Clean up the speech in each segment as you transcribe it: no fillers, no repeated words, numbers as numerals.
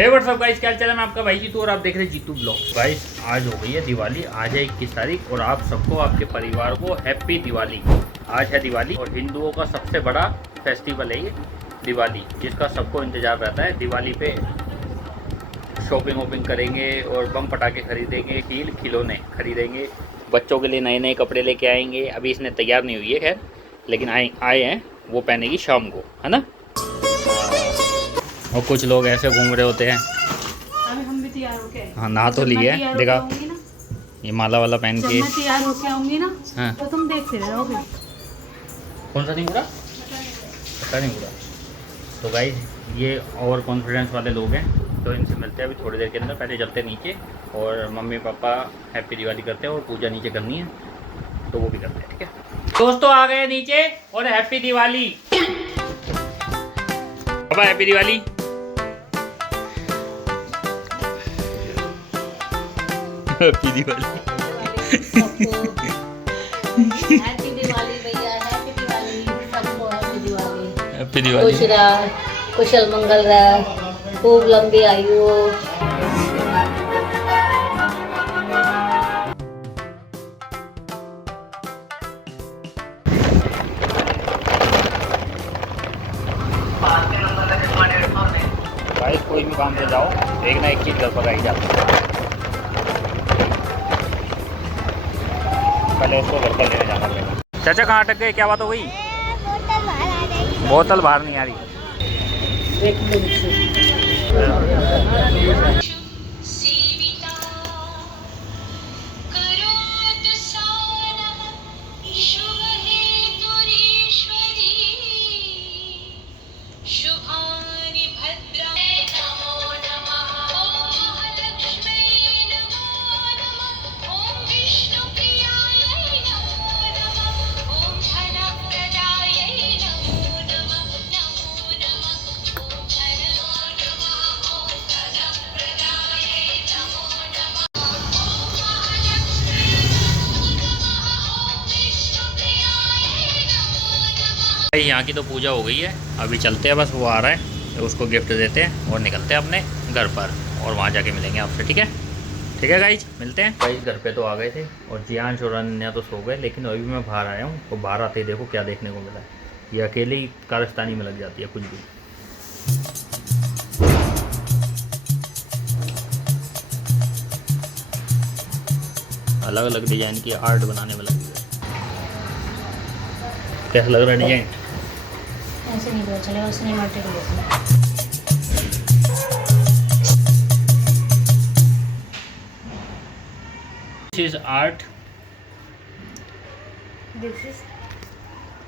हे WhatsApp guys, क्या चल है। मैं आपका भाई जीतू और आप देख रहे हैं जीतू ब्लॉग। गाइस आज हो गई है दिवाली, आज है 21 तारीख और आप सबको आपके परिवार को हैप्पी दिवाली। आज है दिवाली और हिंदुओं का सबसे बड़ा फेस्टिवल है ये दिवाली, जिसका सबको इंतज़ार रहता है। दिवाली पे शॉपिंग वॉपिंग करेंगे और बम पटाखे खरीदेंगे, खिलौने खरीदेंगे, बच्चों के लिए नए नए कपड़े लेके आएंगे। अभी इसने तैयार नहीं हुई है खैर, लेकिन आए हैं, वो पहनेगी शाम को, है ना। और कुछ लोग ऐसे घूम रहे होते हैं। हम भी तैयार होके हाँ, नहा तो लिया है, देखा ये माला वाला पहन के। मैं तैयार होके आऊंगी ना, हाँ। तो तुम देखते रहोगे। कौन सा नहीं उड़ा, पता नहीं उड़ा। तो गाइस ये ओवर कॉन्फिडेंस वाले लोग हैं, तो इनसे मिलते हैं अभी थोड़ी देर के अंदर। पहले चलते हैं नीचे और मम्मी पापा हैप्पी दिवाली करते हैं और पूजा नीचे करनी है, तो वो भी करते हैं, ठीक है। दोस्तों आ गए नीचे और हैप्पी दिवाली। पापा happy Diwali. Happy Diwali. Happy Diwali भैया, हैप्पी दिवाली सबको, हैप्पी दिवाली। हैप्पी दिवाली। खुश रह, कुशल मंगल रह, खूब लंबी आयु हो। भाई कोई भी काम पे जाओ, एक ना एक चीज़ घर पर आई जाती है। पहले उसको घर पर लेने जाना पड़ेगा। चाचा कहाँ अटक गए, क्या बात हो गई? बोतल बाहर नहीं आ रही। यहाँ की तो पूजा हो गई है, अभी चलते हैं, बस वो आ रहा है तो उसको गिफ्ट देते हैं और निकलते हैं अपने घर पर, और वहाँ जाके मिलेंगे आपसे, ठीक है। ठीक है गाइज, मिलते हैं। गाइज घर पे तो आ गए थे और जियांश और अनन्या तो सो गए, लेकिन अभी मैं बाहर आया हूँ और बाहर आते ही देखो क्या देखने को मिला है। ये अकेले ही कारस्तानी में लग जाती है कुछ भी। अलग अलग डिज़ाइन की आर्ट बनाने में लगी है। कैसा लग रहा है डिजाइन? ऐसे नहीं पता चलेगा, उसने मल्टी को देखना। This is art. This is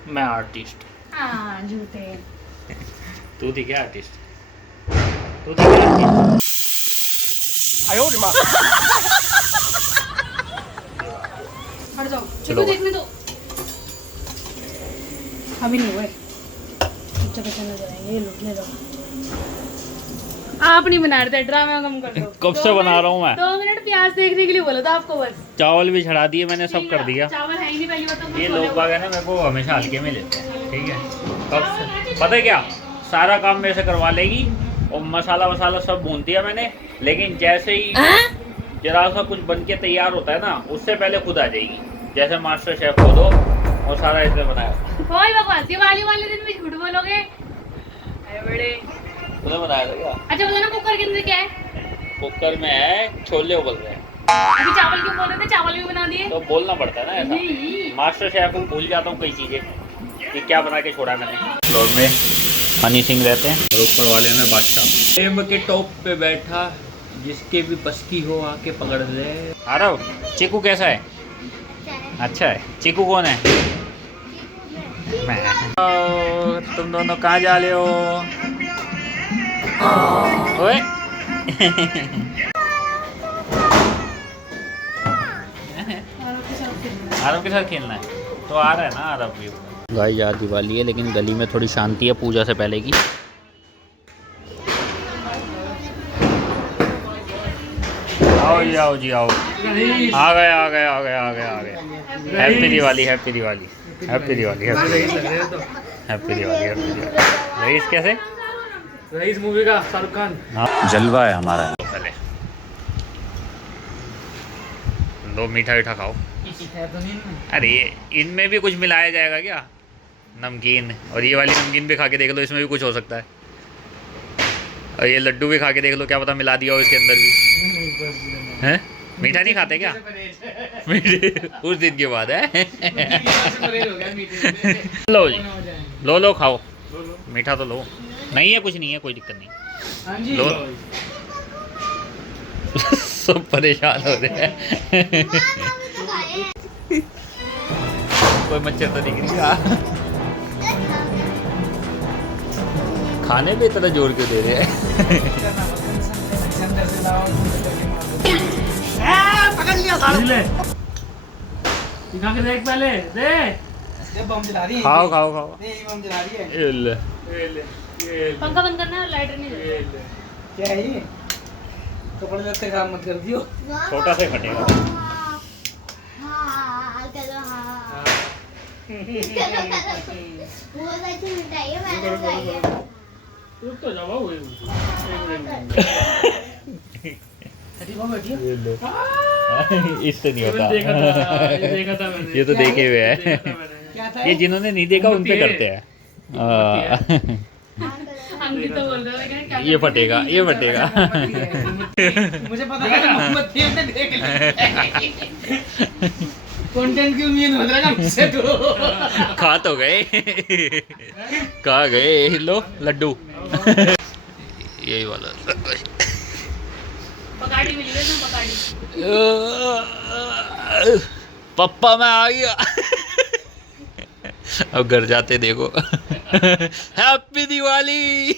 मैं आर्टिस्ट। हाँ झूठे। तू थी क्या आर्टिस्ट? तू थी क्या आर्टिस्ट? आयो रे माँ। हट जाओ, चलो देखने दो। अभी नहीं हुए, चलो चलो जाएंगे। ये लो, ले लो। आप नहीं बना रहे थे, ड्रामा कम कर दो। कब से बना रहा हूँ मैं? 2 मिनट प्याज देखने के लिए बोला था आपको बस। चावल भी चढ़ा दिए मैंने, सब कर दिया। चावल है ही नहीं, पहली बात तो। ये लोग बाग है ना, मेरे को हमेशा हल्के में लेते हैं, ठीक है। कब से पता है क्या, सारा काम मेरे से करवा लेगी और मसाला वसाला सब भूनती है मैंने, लेकिन जैसे ही जरा सा कुछ बन के तैयार होता है ना, उससे पहले खुद आ जाएगी। जैसे मास्टर शेफ को दो और सारा इसने बनाया। कोई बकवास, दिवाली वाले दिन भी झूठ बोलोगे। अरे बड़े, तूने बनाया था क्या? अच्छा बताना कुकर के अंदर क्या है? कुकर में है छोले उबल रहे हैं। अभी चावल क्यों बोल रहे थे? चावल भी बना दिए। तो बोलना पड़ता है ना ऐसा। नहीं। मास्टर शेफ को भूल जाता हूँ कई चीज़ें कि क्या बना के छोड़ा मैंने। फ्लोर में हनी सिंह रहते हैं और ऊपर वाले में बादशाह। टेम के टॉप पे बैठा, जिसके भी बस की हो आके पकड़ ले। आरव, चीकू कैसा है? अच्छा है। चीकू कौन है? मैं। तुम दोनों कहाँ जा रहे हो? ओए आरव के साथ खेलना है, तो आ रहा है ना आरव भी। गाइस आज दिवाली है, लेकिन गली में थोड़ी शांति है पूजा से पहले की। आओ जी आओ जी आओ, आ गए आ गए आ गए आ गए आ गए। Happy Diwali happy Diwali happy Diwali happy Diwali happy Diwali happy Diwali. Raees कैसे? रईस मूवी का शाहरुख खान। जलवा है हमारा। पहले दो मीठा मीठा खाओ। है तो नहीं इनमें? अरे इनमें भी कुछ मिलाया जाएगा क्या? नमकीन, और ये वाली नमकीन भी खा के देख लो, इसमें भी कुछ हो सकता है। और ये लड्डू भी खा के देख लो, क्या पता मिला दिया हो इसके अंदर भी। हैं? मीठा नहीं खाते क्या? मीठे उस दिन के बाद है। लो जी, लो खाओ, मीठा तो लो। नहीं है, कुछ नहीं है, कोई दिक्कत नहीं। हाँ जी। लो। सब परेशान हो रहे हैं। कोई मच्छर तो दिख नहीं रहा। खाने पे इतना जोर क्यों दे रहे हैं? पकड़ लिया साले। दिखा के देख पहले, दे। ये बम जला रही है। खाओ खाओ खाओ। नहीं, ये बम जला रही है। ये ले। पंखा बंद करना, लाइटर नहीं जलेगा। क्या है ये? कपड़े लत्ते खराब मत कर दियो। छोटा से फटेगा। रुक तो जाओ। इससे नहीं होता। देखा था मैंने। ये तो देखे हुए हैं। क्या था? ये जिन्होंने नहीं देखा उन पे करते हैं। अंकित तो बोल रहा है लेकिन क्या ये फटेगा, ये फटेगा। मुझे पता है मोहम्मद थे ने देख लिया। कंटेंट की उम्मीद हो रहा है मुझसे तो। खा तो गए। कहाँ गए? लो लड्डू। यही वाला। पकाड़ी मिली है ना, पकाड़ी। पप्पा मैं आ गया। अब घर जाते देखो। हैप्पी दिवाली। ओ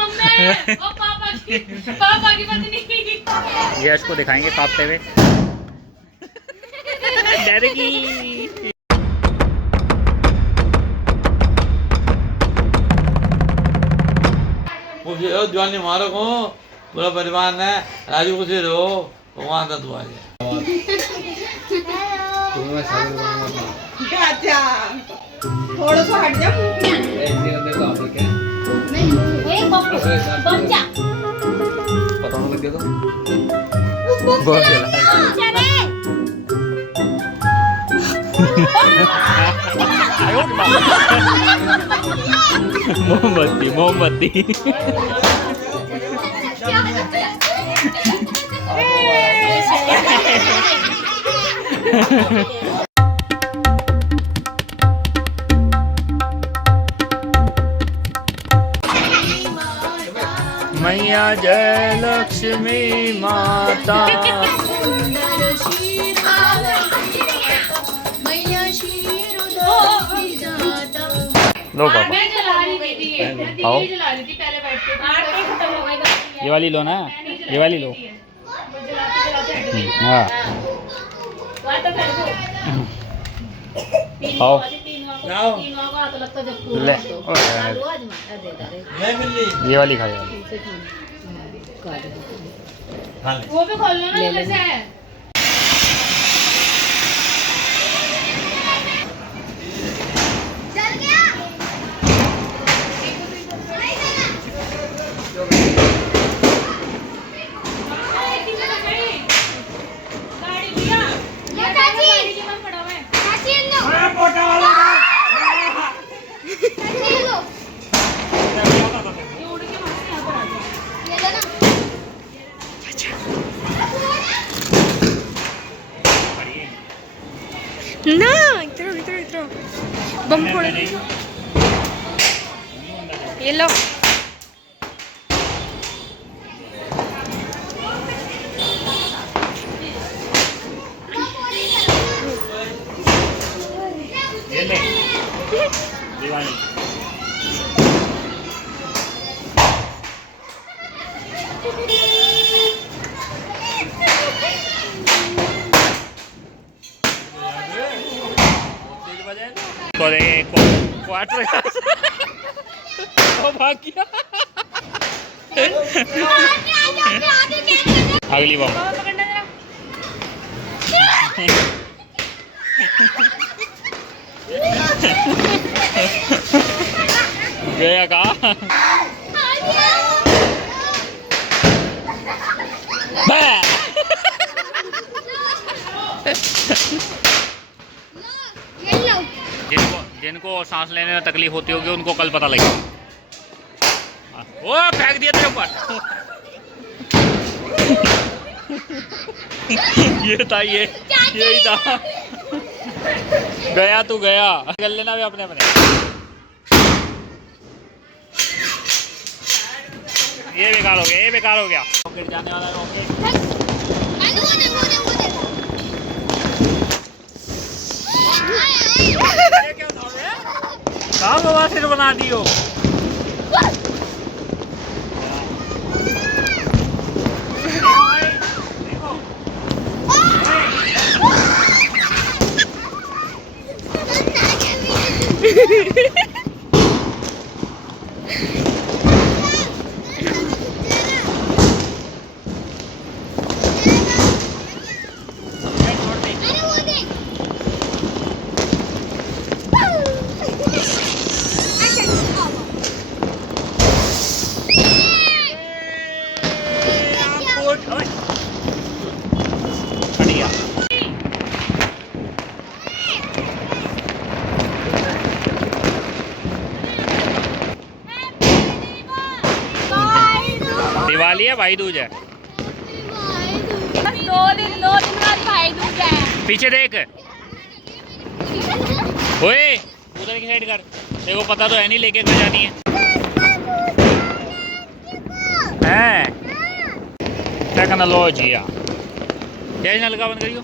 मम्मी, ओ पापा की पत्नी। यश को दिखाएंगे कांपते हुए। डर गई। मुझे जवानी मारो को पूरा परिवार ने राजू को से रहो भगवान का दुआ है। अच्छा थोड़ा सा हट जा बम जा। पता नहीं लग गया बहुत जला। मोमबत्ती मोमबत्ती। मैया जय लक्ष्मी माता। लो पापा, मैं जला रही थी, ये आओ। जला रही थी पहले बैठ के। खत्म हो गया। ये वाली लो ना, ये वाली लो। जलाते जलाते हाँ आओ तीनों का हाथ लगता जब पूरा ले। तो। ओ यार, आलू आज मैं दे दे मैं मिली ये वाली खाओ। वो भी खोल लो ना, ये कैसे है? गाड़ी भैया, ये गाड़ी के पास पड़ा हुआ है। ये उड़ के वहाँ से यहाँ पर आ जाए। ना इधर इधर इधर बम फोड़ ये लो ये ले दीवानी। क्वार्टर भाग गया। अगली बम। पकड़ना जरा। गया कहाँ? जिनको सांस लेने में तकलीफ होती होगी उनको कल पता लगेगा। ओ फेंक दिया तेरे ऊपर। ये था, यही था। गया तू गया, कर लेना भी अपने अपने। ये बेकार हो गया, ये बेकार हो गया। रॉकेट जाने वाला रॉकेट। ये क्या था बे? कहाँ बवासीर बना दियो। दिवाली है, भाई दूज है। 2 दिन बाद भाई दूज है। पीछे देख। ओए उधर की साइड कर, देखो पता तो है नहीं लेके कहाँ जानी है। टेक्नोलॉजी क्या नलका बंद करियो।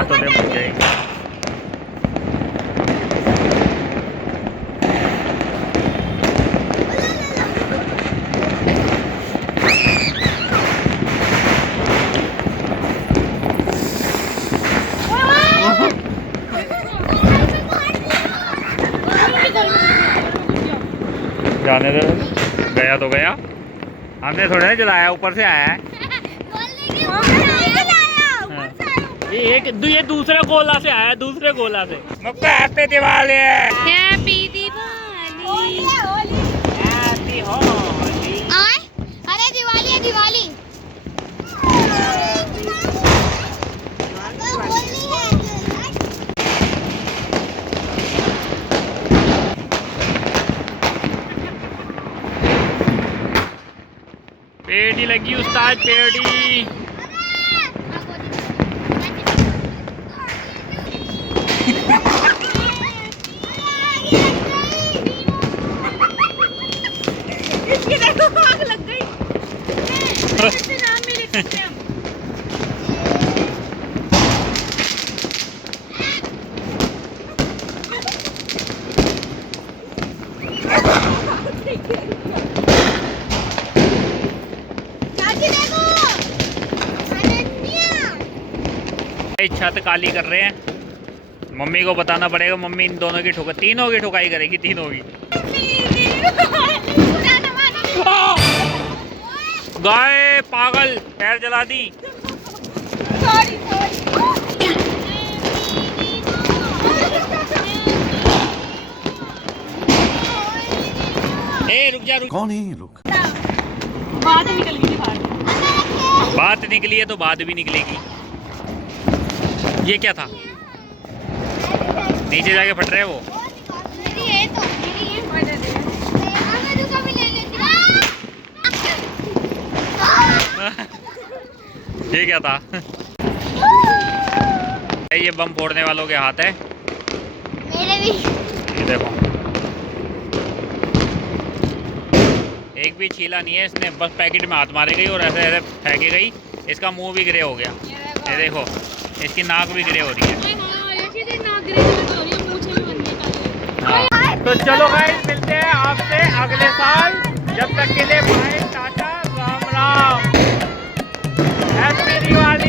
तो दे मुझ जाएगी। जाने दे, गया तो गया। हमने थोड़ा जलाया, ऊपर से आया है। ये दूसरे गोला से आया, दूसरे गोला से। Happy Diwali, happy Diwali. Happy Holi. अरे दिवाली है, दिवाली। पेड़ी लगी उस्ताद, पेड़ी। इसकी देखो आग लग गई। इससे नाम भी लिख सकते हैं हम। छत काली कर रहे हैं, मम्मी को बताना पड़ेगा। मम्मी इन दोनों की तीनों की ठुकाई करेगी, तीनों की। गाय पागल, पैर जला दी। ए रुक जा, रुक। कौन है ये लोग? बात निकल गई बाहर। बात निकली है तो बात भी निकलेगी। ये क्या था? नीचे जाके फट रहे वो। ये क्या था? ये बम फोड़ने वालों के हाथ है। मेरे भी। ये देखो, एक भी छीला नहीं है इसने, बस पैकेट में हाथ मारे गई और ऐसे ऐसे फेंके गई। इसका मुंह भी ग्रे हो गया, ये देखो। इसकी नाक भी ग्रे हो रही है। तो चलो गाइस, मिलते हैं आपसे अगले साल। जब तक के लिए बाय, टाटा, राम राम। हैप्पी दिवाली।